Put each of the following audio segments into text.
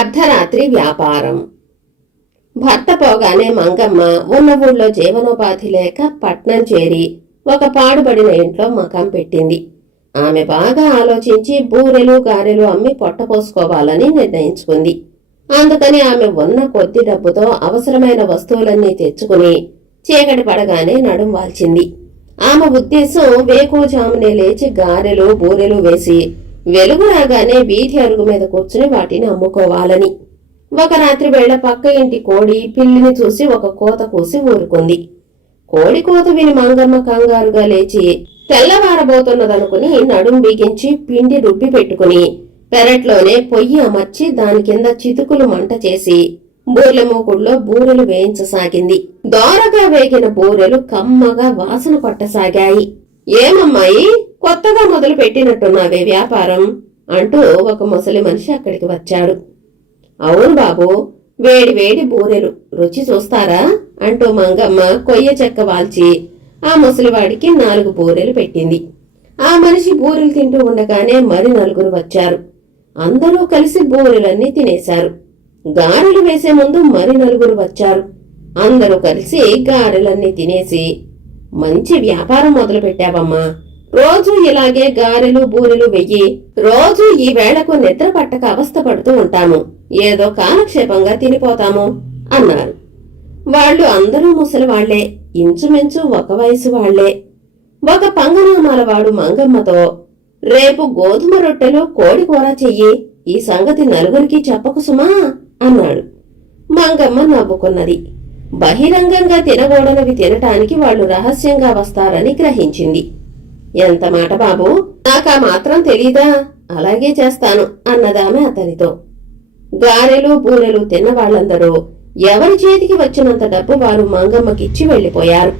అర్ధరాత్రి వ్యాపారం. భర్త పోగానే మంగమ్మ ఉన్న ఊళ్ళో జీవనోపాధి లేక పట్నం చేరి ఒక పాడుబడిన ఇంట్లో మకాం పెట్టింది. ఆమె బాగా ఆలోచించి బూరెలు గారెలు అమ్మి పొట్టపోసుకోవాలని నిర్ణయించుకుంది. అందుకని ఆమె ఉన్న కొద్ది డబ్బుతో అవసరమైన వస్తువులన్నీ తెచ్చుకుని చీకటి పడగానే నడుం వాల్చింది. ఆమె ఉద్దేశం వేకువజామునే లేచి గారెలు బూరెలు వేసి వెలుగు రాగానే వీధి అరుగు మీద కూర్చుని వాటిని అమ్ముకోవాలని. ఒక రాత్రి వేళ పక్క ఇంటి కోడి పిల్లిని చూసి ఒక కోత కూసి ఊరుకుంది. కోడి కోత విని మంగమ్మ కంగారుగా లేచి తెల్లవారబోతున్నదనుకుని నడుం బిగించి పిండి రుబ్బి పెట్టుకుని పెరట్లోనే పొయ్యి అమర్చి దాని కింద చితుకులు మంట చేసి బూరెల మూకుడులో బూరెలు వేయించసాగింది. దోరగా వేగిన బూరెలు కమ్మగా వాసన పట్టసాగాయి. ఏమమ్మాయి, కొత్తగా మొదలు పెట్టినట్టున్నావే వ్యాపారం అంటూ ఒక ముసలి మనిషి అక్కడికి వచ్చాడు. అవును బాబు, వేడి వేడి బూరెలు రుచి చూస్తారా అంటూ మంగమ్మ కొయ్య చెక్క వాల్చి ఆ ముసలివాడికి 4 బూరెలు పెట్టింది. ఆ మనిషి బూరెలు తింటూ ఉండగానే మరి 4 వచ్చారు. అందరూ కలిసి బూరెలన్నీ తినేశారు. గారెలు వేసే ముందు మరి 4 వచ్చారు. అందరూ కలిసి గారెలన్నీ తినేసి, మంచి వ్యాపారం మొదలు పెట్టావమ్మా, రోజు ఇలాగే గారెలు బూరెలు వెయ్యి, రోజు ఈ వేళకు నిద్ర పట్టక అవస్థ పడుతూ ఉంటాము, ఏదో కాలక్షేపంగా తినిపోతాము అన్నారు. వాళ్ళు అందరూ ముసలి వాళ్లే, ఇంచుమించు ఒక వయసు వాళ్లే. ఒక పంగనామాల వాడు మంగమ్మతో, రేపు గోధుమ రొట్టెలు కోడి కూర చెయ్యి, ఈ సంగతి నలుగురికి చెప్పకు సుమా అన్నాడు. మంగమ్మ నవ్వుకున్నది. బహిరంగంగా తినకూడనివి తినటానికి వాళ్ళు రహస్యంగా వస్తారని గ్రహించింది. ఎంత మాట బాబు, నాకా మాత్రం తెలీదా, అలాగే చేస్తాను అన్నదామె అతనితో. గారెలు బూరెలు తిన్న వాళ్ళందరూ ఎవరి చేతికి వచ్చినంత డబ్బు వారు మంగమ్మకిచ్చి వెళ్లిపోయారు.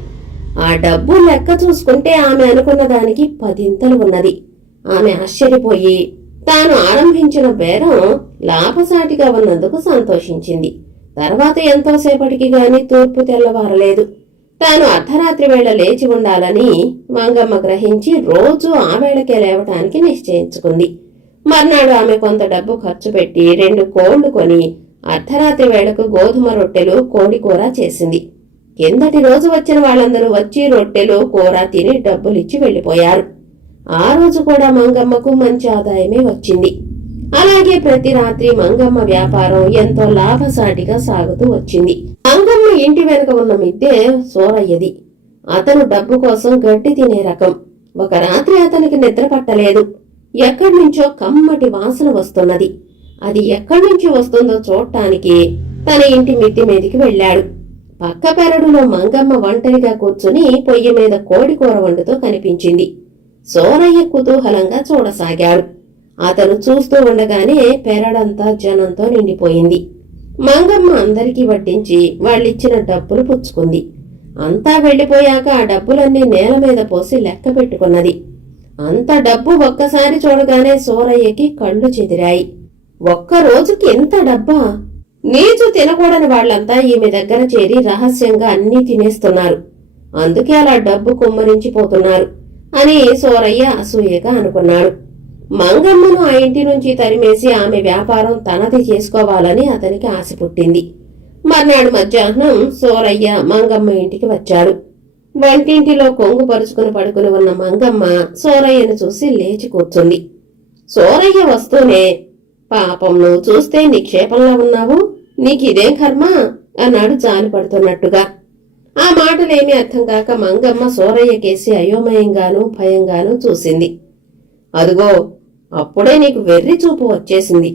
ఆ డబ్బు లెక్క చూసుకుంటే ఆమె అనుకున్న దానికి 10 ఉన్నది. ఆమె ఆశ్చర్యపోయి తాను ఆరంభించిన బేరం లాభసాటిగా ఉన్నందుకు సంతోషించింది. తర్వాత ఎంతోసేపటికి గాని తూర్పు తెల్లవారలేదు. తాను అర్ధరాత్రి వేళ లేచి ఉండాలని మంగమ్మ గ్రహించి రోజూ ఆ వేళకే లేవటానికి నిశ్చయించుకుంది. మర్నాడు ఆమె కొంత డబ్బు ఖర్చు పెట్టి 2 కోళ్లు కొని అర్ధరాత్రి వేళకు గోధుమ రొట్టెలు కోడి కూర చేసింది. కిందటి రోజు వచ్చిన వాళ్ళందరూ వచ్చి రొట్టెలు కూర తిని డబ్బులిచ్చి వెళ్లిపోయారు. ఆ రోజు కూడా మంగమ్మకు మంచి ఆదాయమే వచ్చింది. అలాగే ప్రతి రాత్రి మంగమ్మ వ్యాపారం ఎంతో లాభసాటిగా సాగుతూ వచ్చింది. మంగమ్మ ఇంటి వెనుక ఉన్న మిద్దె సోరయ్యది. అతను డబ్బు కోసం గడ్డి తినే రకం. ఒక రాత్రి అతనికి నిద్ర పట్టలేదు. ఎక్కడి నుంచో కమ్మటి వాసన వస్తున్నది. అది ఎక్కడి నుంచి వస్తుందో చూడటానికి తన ఇంటి మిద్దె మీదికి వెళ్లాడు. పక్క పెరడులో మంగమ్మ ఒంటరిగా కూర్చుని పొయ్యి మీద కోడి కూర వండుతో కనిపించింది. సోరయ్య కుతూహలంగా చూడసాగాడు. అతను చూస్తూ ఉండగానే పెరడంతా జనంతో నిండిపోయింది. మంగమ్మ అందరికీ వడ్డించి వాళ్ళిచ్చిన డబ్బులు పుచ్చుకుంది. అంతా వెళ్లిపోయాక ఆ డబ్బులన్నీ నేల మీద పోసి లెక్క పెట్టుకున్నది. అంత డబ్బు ఒక్కసారి చూడగానే సోరయ్యకి కళ్ళు చెదిరాయి. ఒక్క రోజుకి ఎంత డబ్బా! నీచు తినకూడని వాళ్లంతా ఈమె దగ్గర చేరి రహస్యంగా అన్నీ తినేస్తున్నారు, అందుకే అలా డబ్బు కుమ్మరించిపోతున్నారు అని సోరయ్య అసూయగా అనుకున్నాడు. మంగమ్మను ఆ ఇంటి నుంచి తరిమేసి ఆమె వ్యాపారం తనది చేసుకోవాలని అతనికి ఆశ పుట్టింది. మర్నాడు మధ్యాహ్నం సోరయ్య మంగమ్మ ఇంటికి వచ్చాడు. వంటింటిలో కొంగు పరుచుకుని పడుకుని ఉన్న మంగమ్మ సోరయ్యను చూసి లేచి కూర్చుంది. సోరయ్య వస్తూనే, పాపం నువ్వు చూస్తే నిక్షేపంలా ఉన్నావు, నీకిదేం కర్మ అన్నాడు జాలి పడుతున్నట్టుగా. ఆ మాటలేమీ అర్థం కాక మంగమ్మ సోరయ్య కేసి అయోమయంగానూ భయంగానూ చూసింది. అదుగో, అప్పుడే నీకు వెర్రి చూపు వచ్చేసింది.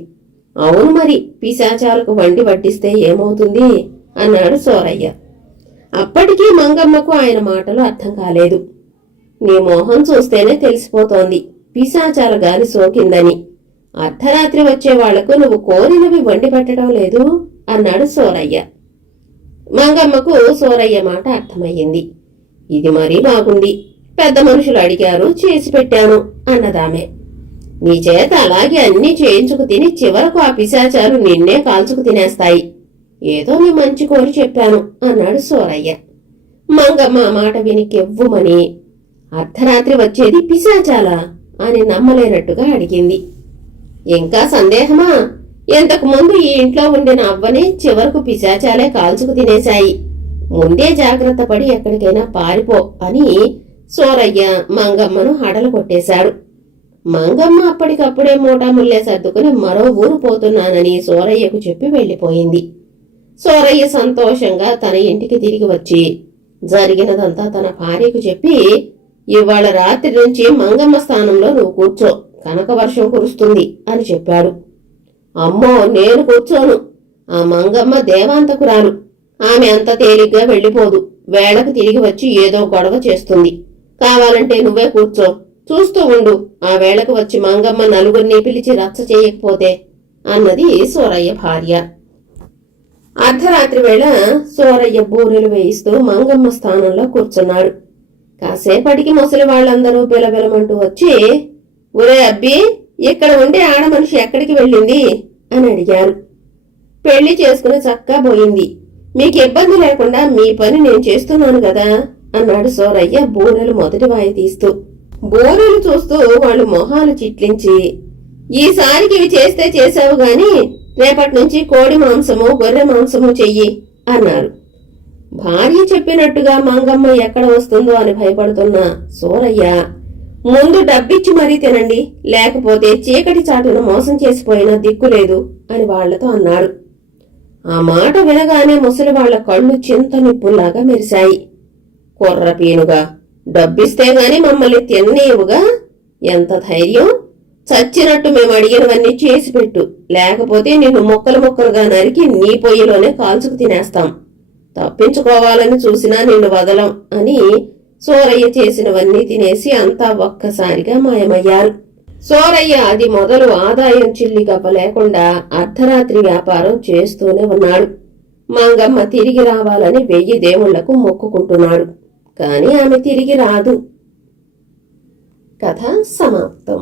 అవును మరి, పిశాచాలకు వండి వడ్డిస్తే ఏమవుతుంది అన్నాడు సోరయ్య. అప్పటికీ మంగమ్మకు ఆయన మాటలు అర్థం కాలేదు. నీ మోహం చూస్తేనే తెలిసిపోతోంది పిశాచాల గాలి సోకిందని. అర్ధరాత్రి వచ్చే వాళ్లకు నువ్వు కోరినవి వండి పెట్టడం లేదు అన్నాడు సోరయ్య. మంగమ్మకు సోరయ్య మాట అర్థమయ్యింది. ఇది మరీ బాగుంది, పెద్ద మనుషులు అడిగారు, చేసి పెట్టాను అన్నదామె. నీ చేత అలాగే అన్నీ చేయించుకు తిని చివరకు ఆ పిశాచాలు నిన్నే కాల్చుకు తినేస్తాయి. ఏదో నీ మంచి కోరి చెప్పాను అన్నాడు సోరయ్య. మంగమ్మ మాట విని కెవ్వుమని, అర్ధరాత్రి వచ్చేది పిశాచాలా అని నమ్మలేనట్టుగా అడిగింది. ఇంకా సందేహమా? ఇంతకు ముందు ఈ ఇంట్లో ఉండిన అవ్వని చివరకు పిశాచాలే కాల్చుకు తినేశాయి. ముందే జాగ్రత్త పడి ఎక్కడికైనా పారిపో అని సూరయ్య మంగమ్మను హడలు కొట్టేశాడు. మంగమ్మ అప్పటికప్పుడే మూటాముల్లే సర్దుకుని మరో ఊరు పోతున్నానని సూరయ్యకు చెప్పి వెళ్ళిపోయింది. సూరయ్య సంతోషంగా తన ఇంటికి తిరిగి వచ్చి జరిగినదంతా తన భార్యకు చెప్పి, ఇవాళ రాత్రి నుంచి మంగమ్మ స్థానంలో నువ్వు కూర్చో, కనక వర్షం కురుస్తుంది అని చెప్పాడు. అమ్మో, నేను కూర్చోను. ఆ మంగమ్మ దేవాంతకురాలు. ఆమె అంత తేలిగ్గా వెళ్ళిపోదు. వేళకు తిరిగి వచ్చి ఏదో గొడవ చేస్తుంది. కావాలంటే నువ్వే కూర్చో, చూస్తూ ఉండు. ఆ వేళకు వచ్చి మంగమ్మ నలుగురిని పిలిచి రచ్చ చేయకపోతే అన్నది సూరయ్య భార్య. అర్ధరాత్రి వేళ సూరయ్య బూరెలు వేయిస్తూ మంగమ్మ స్థానంలో కూర్చున్నాడు. కాసేపటికి ముసలి వాళ్ళందరూ బిలబిలమంటూ వచ్చి, ఒరే అబ్బి, ఇక్కడ ఉండే ఆడమనిషి ఎక్కడికి వెళ్ళింది అని అడిగారు. పెళ్లి చేసుకుని చక్కా పోయింది. మీకు ఇబ్బంది లేకుండా మీ పని నేను చేస్తున్నాను కదా అన్నాడు సూరయ్య బూరెలు మొదటి వాయి తీస్తూ. బూరెలు చూస్తూ వాళ్ళు మొహాలు చిట్లించి, ఈసారికి ఇవి చేస్తే చేసావు గాని రేపటి నుంచి కోడి మాంసము గొర్రె మాంసము చెయ్యి అన్నారు. భార్య చెప్పినట్టుగా మంగమ్మ ఎక్కడ వస్తుందో అని భయపడుతున్న సూరయ్య, ముందు డబ్బిచ్చి మరీ తినండి, లేకపోతే చీకటి చాటున మోసం చేసిపోయినా దిక్కులేదు అని వాళ్లతో అన్నాడు. ఆ మాట వినగానే ముసలి వాళ్ల కళ్ళు చింత నిప్పుల్లాగా మెరిశాయి. కుర్రపీనుగా, డబ్బిస్తే గాని మమ్మల్ని తిన్నేవుగా? ఎంత ధైర్యం! చచ్చినట్టు మేము అడిగినవన్నీ చేసి పెట్టు, లేకపోతే నిన్ను ముక్కలు ముక్కలుగా నరికి నీ పొయ్యిలోనే కాల్చుకు తినేస్తాం. తప్పించుకోవాలని చూసినా నిన్ను వదలం అని సూరయ్య చేసినవన్నీ తినేసి అంతా ఒక్కసారిగా మాయమయ్యారు. సూరయ్య అది మొదలు ఆదాయం చిల్లిగవ్వ లేకుండా అర్ధరాత్రి వ్యాపారం చేస్తూనే ఉన్నాడు. మంగమ్మ తిరిగి రావాలని 1000 దేవుళ్లకు మొక్కుకుంటున్నాడు. కాని ఆమె తిరిగి రాదు. కథ సమాప్తం.